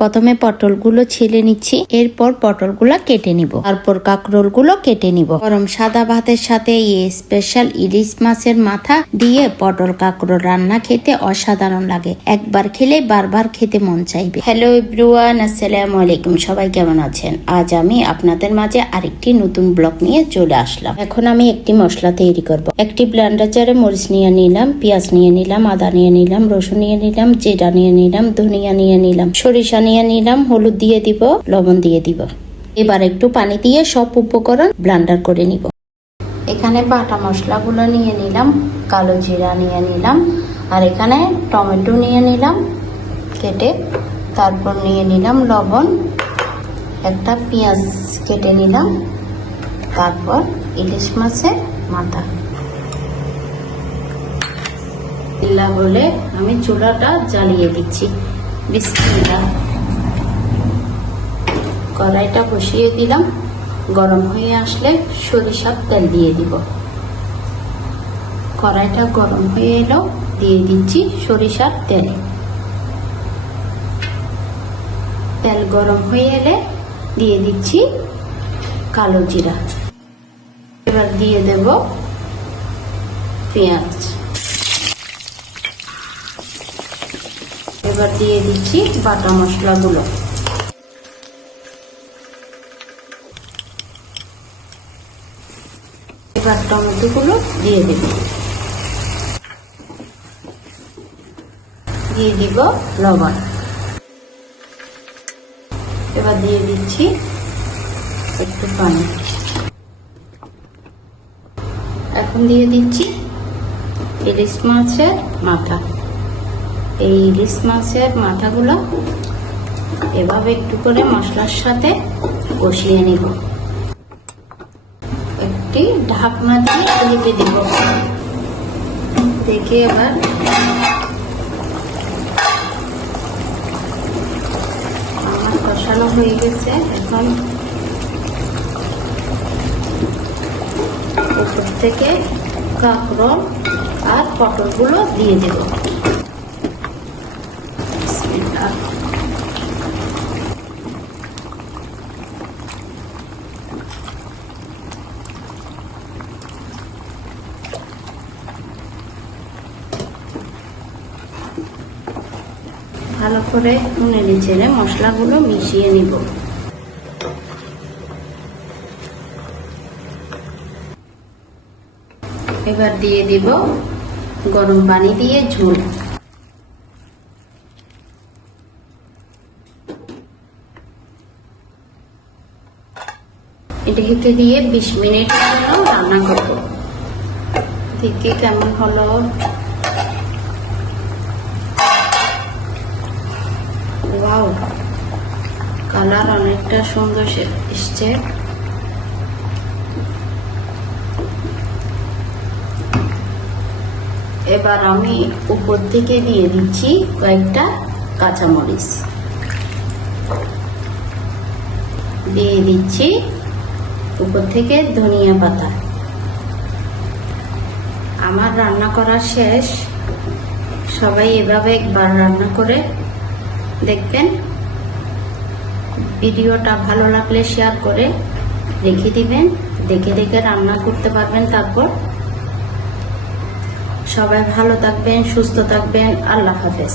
প্রথমে পটলগুলো ছিলে নিচ্ছি, এরপর পটলগুলো কেটে নিব, তারপর কাঁকরোলগুলো কেটে নিব। গরম সাদা ভাতের সাথে এই স্পেশাল ইলিশ মাছের মাথা দিয়ে পটল কাঁকরোল রান্না খেতে অসাধারণ লাগে। একবার খেলে বারবার খেতে মন চাইবে। হ্যালো এভরিওয়ান, আসসালামু আলাইকুম। সবাই কেমন আছেন? আজ আমি আপনাদের মাঝে আরেকটি নতুন ব্লগ নিয়ে চলে আসলাম। এখন আমি একটি মশলা তৈরি করব। একটি ব্লেন্ডার জারে মরিচ নিয়ে নিলাম, পেঁয়াজ নিয়ে নিলাম, আদা নিয়ে নিলাম, রসুন নিয়ে নিলাম, জিরা নিয়ে নিলাম, ধনিয়া নিয়ে নিলাম, সরিষা নিয়ে নিলাম, হলুদ দিয়ে দিব, লবণ দিয়ে দিব। এবার একটু পানি দিয়ে সব উপকরণ ব্লেন্ডার করে নিব। এখানে বাটা মশলাগুলো নিয়ে নিলাম, কালো জিরা নিয়ে নিলাম, আর এখানে টমেটো নিয়ে নিলাম কেটে, তারপর নিয়ে নিলাম লবণ, একটা পেঁয়াজ কেটে নিলাম, তারপর ইলিশ মাছের মাথা। বলে আমি চুলাটা জ্বালিয়ে দিচ্ছি। বিসমিল্লাহ। কড়াইটা বসিয়ে দিলাম, গরম হয়ে আসলে সরিষার তেল দিয়ে দিব। কড়াইটা গরম হয়ে এলো, দিয়ে দিচ্ছি সরিষার তেল। তেল গরম হয়ে এলে দিয়ে দিচ্ছি কালো জিরা। এবার দিয়ে দেব পেঁয়াজ। এবার দিয়ে দিচ্ছি বাটা মশলাগুলো। এবার টমেটোগুলো দিয়ে দেব, দিয়ে দিব লবণ। এবার দিয়ে দিচ্ছি একটু পানি। এখন দিয়ে দিচ্ছি ইলিশ মাছের মাথা। এই ইলিশ মাছের মাথাগুলো এভাবে একটু করে মশলার সাথে কষিয়ে নিব। একটি ঢাকনা দিয়ে ঢেকে দিব। দেখে এবার আমার কষানো হয়ে গেছে। এখন উপর থেকে কাঁকরোল আর পটলগুলো দিয়ে দেব। ভালো করে নেড়ে চেড়ে মশলাগুলো মিশিয়ে নিব। এবার দিয়ে দিব গরম পানি দিয়ে ঝোল। ঢেকে দিয়ে 20 মিনিট রান্না করব। দেখে কেমন হলো। ওয়াও, কালার অনেকটা সুন্দর এসছে। এবার আমি উপর থেকে দিয়ে দিচ্ছি কয়েকটা কাঁচামরিচ, দিয়ে দিচ্ছি উপর থেকে ধনিয়া পাতা। আমার রান্না করা শেষ। সবাই এভাবে একবার রান্না করে দেখবেন। ভিডিওটা ভালো লাগলে শেয়ার করে রেখে দিবেন, দেখে দেখে রান্না করতে পারবেন। তারপর সবাই ভালো থাকবেন, সুস্থ থাকবেন। আল্লাহ হাফেজ।